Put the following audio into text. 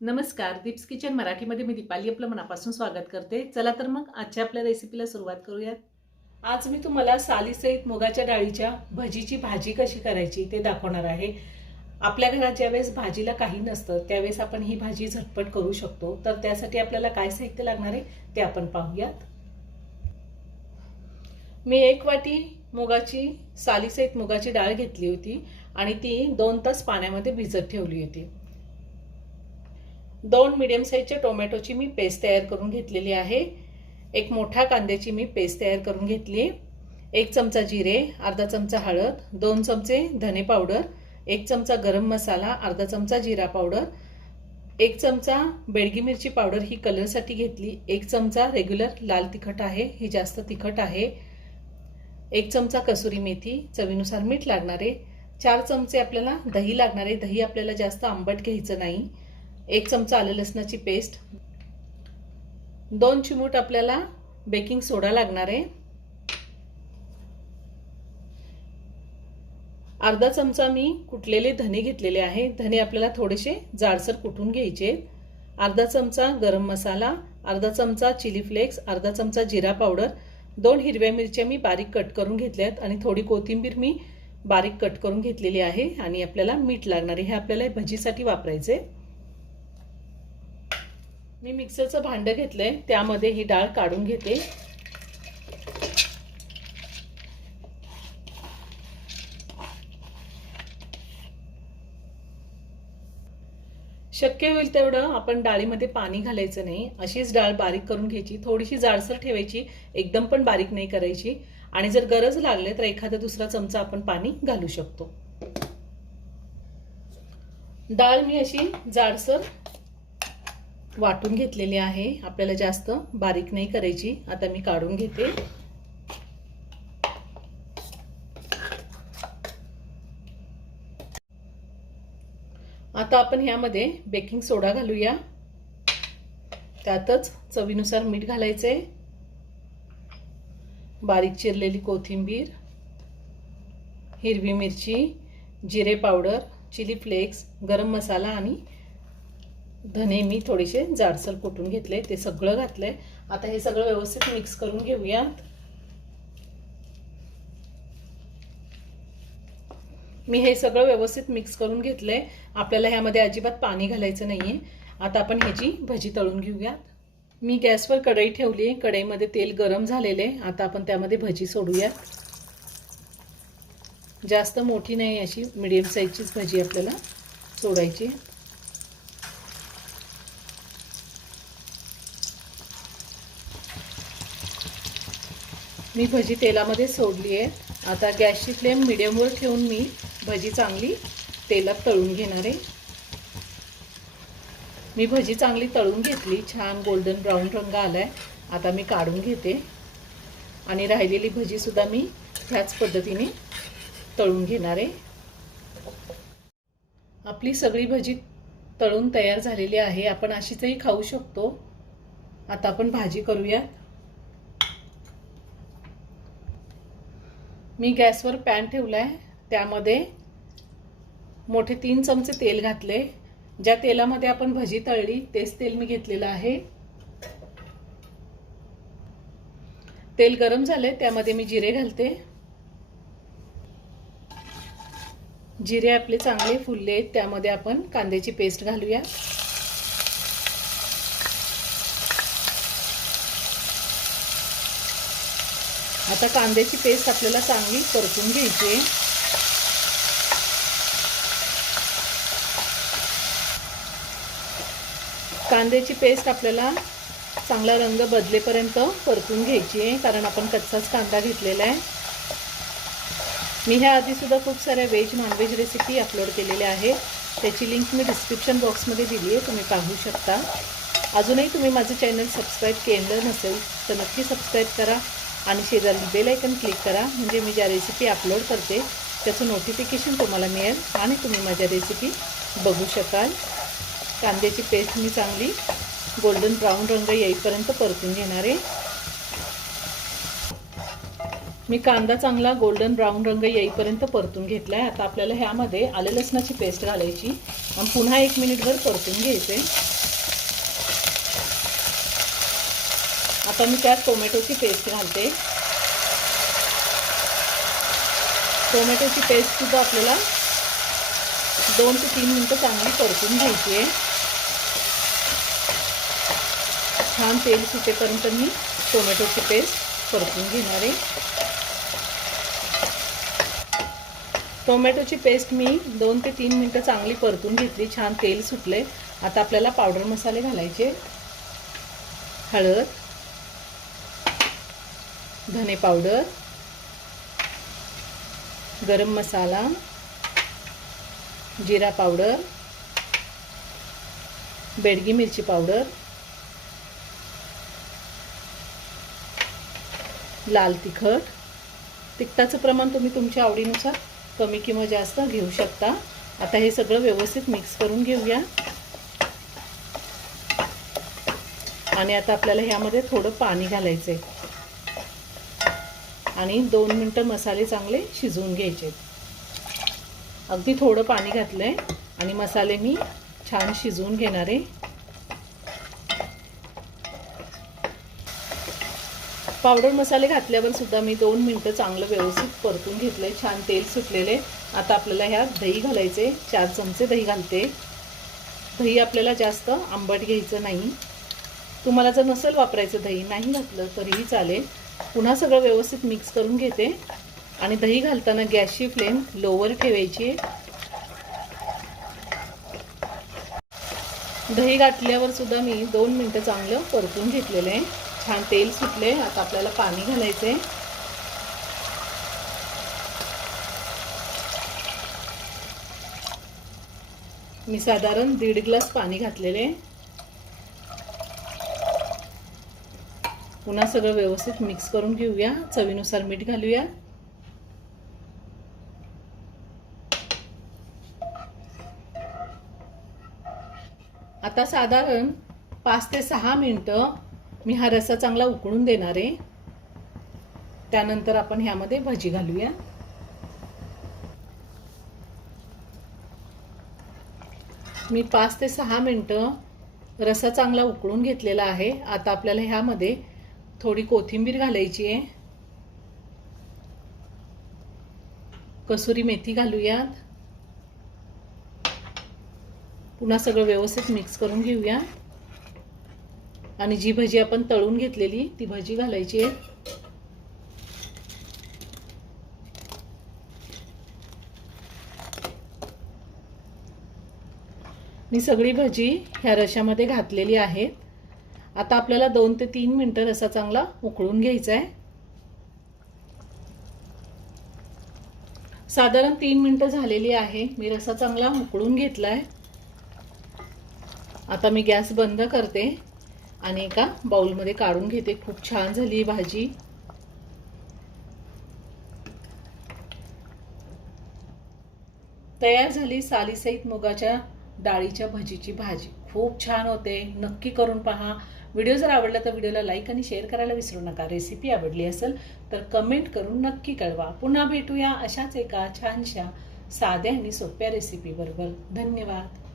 नमस्कार दीप्स किचन मराठीमध्ये मी दीपाली आपलं मनापासून स्वागत करते. चला तर मग आजच्या आपल्या रेसिपीला सुरुवात करूयात. आज मी तुम्हाला सालीसहित मुगाच्या डाळीच्या भजीची भाजी कशी करायची ते दाखवणार आहे. आपल्या घरात ज्यावेळेस भाजीला काही नसतं त्यावेळेस आपण ही भाजी झटपट करू शकतो. तर त्यासाठी आपल्याला काय साहित्य लागणार आहे ते आपण पाहूयात. मी एक वाटी मुगाची सालीसहित मुगाची डाळ घेतली होती आणि ती दोन तास पाण्यामध्ये भिजत ठेवली होती. दोन मिडियम साईजच्या टोमॅटोची मी पेस्ट तयार करून घेतलेली आहे. एक मोठ्या कांद्याची मी पेस्ट तयार करून घेतली एक चमचा जिरे अर्धा चमचा हळद दोन चमचे धने पावडर एक चमचा गरम मसाला अर्धा चमचा जिरा पावडर एक चमचा बेडगी मिरची पावडर ही कलरसाठी घेतली. एक चमचा रेग्युलर लाल तिखट आहे ही जास्त तिखट आहे. एक चमचा कसुरी मेथी चवीनुसार मीठ लागणारे चार चमचे आपल्याला दही लागणारे दही आपल्याला जास्त आंबट घ्यायचं नाही. एक चमचा आलं लसणाची पेस्ट दोन चिमूट आपल्याला बेकिंग सोडा लागणार आहे. अर्धा चमचा मी कुटलेले धने घेतलेले आहे. धने आपल्याला थोडेसे जाडसर कुटून घ्यायचे अर्धा चमचा गरम मसाला अर्धा चमचा चिली फ्लेक्स अर्धा चमचा जिरा पावडर दोन हिरव्या मिरच्या मी बारीक कट करून घेतल्या आहेत आणि थोडी कोथिंबीर मी बारीक कट करून घेतलेली आहे आणि आपल्याला मीठ लागणार आहे. हे आपल्याला भजीसाठी वापरायचे मी मिक्सरचं भांडं घेतलंय त्यामध्ये ही डाळ काढून घेते. शक्य होईल तेवढं आपण डाळीमध्ये पाणी घालायचं नाही. अशीच डाळ बारीक करून घ्यायची थोडीशी जाडसर ठेवायची एकदम पण बारीक नाही करायची. आणि जर गरज लागले तर एखादा दुसरा चमचा आपण पाणी घालू शकतो. डाळ मी अशी जाडसर वाटून घेतलेली आहे. आपल्याला जास्त बारीक नाही करायची. आता मी काढून घेते. आता आपण ह्यामध्ये बेकिंग सोडा घालूया. त्यातच चवीनुसार मीठ घालायचे बारीक चिरलेली कोथिंबीर हिरवी मिरची जिरे पावडर चिली फ्लेक्स गरम मसाला आणि धने मी थोडेसे जाडसर कुटून घेतले ते सगळं घातलंय. आता हे सगळं व्यवस्थित मिक्स करून घेऊयात मी हे सगळं व्यवस्थित मिक्स करून घेतलंय. आपल्याला ह्यामध्ये अजिबात पाणी घालायचं नाहीये. आता आपण ह्याची भजी तळून घेऊयात. मी गॅसवर कढई ठेवली कढईमध्ये तेल गरम झालेले आता आपण त्यामध्ये भजी सोडूयात. जास्त मोठी नाही अशी. मिडियम साईजचीच भजी आपल्याला सोडायची मी भजी तेलामध्ये सोडली आहे. आता गॅसची फ्लेम मिडियमवर ठेवून मी भजी चांगली तेलात तळून घेणार आहे. मी भजी चांगली तळून घेतली. छान गोल्डन ब्राऊन रंग आला आहे आता मी काढून घेते. आणि राहिलेली भजीसुद्धा मी ह्याच पद्धतीने तळून घेणार आहे. आपली सगळी भजी तळून तयार झालेली आहे. आपण अशीचही खाऊ शकतो. आता आपण भाजी करूया मी गॅसवर पॅन ठेवला आहे त्यामध्ये मोठे तीन चमचे तेल घातले ज्या तेलामध्ये आपण भजी तळली तेच तेल मी घेतलेलं आहे. तेल गरम झाले त्यामध्ये मी जिरे घालते. जिरे आपले चांगले फुलले आहेत त्यामध्ये आपण कांद्याची पेस्ट घालूया. आता कांद्याची पेस्ट आपल्याला चांगली परतून घ्यायची आहे. कांद्याची पेस्ट आपल्याला चांगला रंग बदलेपर्यंत परतून घ्यायची आहे कारण आपण कच्चाच कांदा घेतलेला आहे. मी ह्या आधीसुद्धा खूप साऱ्या व्हेज नॉनव्हेज रेसिपी अपलोड केलेल्या आहेत. त्याची लिंक मी डिस्क्रिप्शन बॉक्समध्ये दिली आहे तुम्ही पाहू शकता. अजूनही तुम्ही माझं चॅनल सबस्क्राईब केलं नसेल तर नक्की सबस्क्राईब करा. आणि शेजारी बेलायकन क्लिक करा. म्हणजे मी ज्या रेसिपी अपलोड करते त्याचं नोटिफिकेशन तुम्हाला मिळेल आणि तुम्ही माझ्या रेसिपी बघू शकाल. कांद्याची पेस्ट मी चांगली गोल्डन ब्राऊन रंग येईपर्यंत परतून घेणार आहे. मी कांदा चांगला गोल्डन ब्राऊन रंग येईपर्यंत परतून घेतला आहे आता आपल्याला ह्यामध्ये आले लसणाची पेस्ट घालायची. आणि पुन्हा एक मिनिटभर परतून घ्यायचे आता मी त्यात टोमॅटोची पेस्ट घालते. टोमॅटोची पेस्टसुद्धा आपल्याला दोन ते तीन मिनटं चांगली परतून घ्यायची आहे. छान तेल सुटेपर्यंत मी टोमॅटोची पेस्ट परतून घेणार आहे. टोमॅटोची पेस्ट मी दोन ते तीन मिनटं चांगली परतून घेतली. छान तेल सुटले आता आपल्याला पावडर मसाले घालायचे. हळद धने पावडर गरम मसाला जिरा पावडर बेडगी मिरची पावडर लाल तिखट. तिखटाचं प्रमाण तुम्ही तुमच्या आवडीनुसार कमी किंवा जास्त घेऊ शकता. आता हे सगळं व्यवस्थित मिक्स करून घेऊया. आणि आता आपल्याला ह्यामध्ये थोडं पाणी घालायचं आहे आणि दोन मिनटं मसाले चांगले शिजवून घ्यायचे अगदी थोडं पाणी घातलं आहे आणि मसाले मी छान शिजवून घेणार आहे. पावडर मसाले घातल्यावर सुद्धा मी दोन मिनटं चांगलं व्यवस्थित परतून घेतलंय. छान तेल सुटलेले आता आपल्याला ह्यात दही घालायचे चार चमचे दही घालते. दही आपल्याला जास्त आंबट घ्यायचं नाही. तुम्हाला जर नसेल वापरायचं दही नाही घातलं तरीही चालेल. पुन्हा सगळं व्यवस्थित मिक्स करून घेते. आणि दही घालताना गॅसची फ्लेम लोवर ठेवायची दही घातल्यावर सुद्धा मी दोन मिनटं चांगलं परतून घेतलेलं आहे. छान तेल सुटले आता आपल्याला पाणी घालायचे मी साधारण दीड ग्लास पाणी घातलेले पुन्हा सगळं व्यवस्थित मिक्स करून घेऊया. चवीनुसार मीठ घालूया. आता साधारण पाच ते सहा मिनटं मी हा रस्सा चांगला उकळून देणार आहे. त्यानंतर आपण ह्यामध्ये भजी घालूया. मी पाच ते सहा मिनटं रसा चांगला उकळून घेतलेला आहे. आता आपल्याला ह्यामध्ये थोडी कोथिंबीर घालायची आहे. कसुरी मेथी घालूयात. पुन्हा सगळं व्यवस्थित मिक्स करून घेऊया. आणि जी भजी आपण तळून घेतलेली ती भजी घालायची आहे. मी सगळी भजी ह्या रशामध्ये घातलेली आहेत. आता आपल्याला दोन ते तीन मिनटं रसा चांगला उकळून घ्यायचा आहे साधारण तीन मिनटं झालेली आहे. मी रसा चांगला उकळून घेतला आहे आता मी गॅस बंद करते आणि एका बाउलमध्ये काढून घेते. खूप छान झाली भाजी. तयार झाली सालीसहित मुगाच्या डाळीच्या भजीची भाजी. खूप छान होते. नक्की करून पहा. व्हिडिओ जर आवडला तर व्हिडिओला लाईक आणि शेअर करायला विसरू नका. रेसिपी आवडली असेल तर कमेंट करून नक्की कळवा. पुन्हा भेटूया अशाच एका छानशा साध्या आणि सोप्या रेसिपीबरोबर धन्यवाद.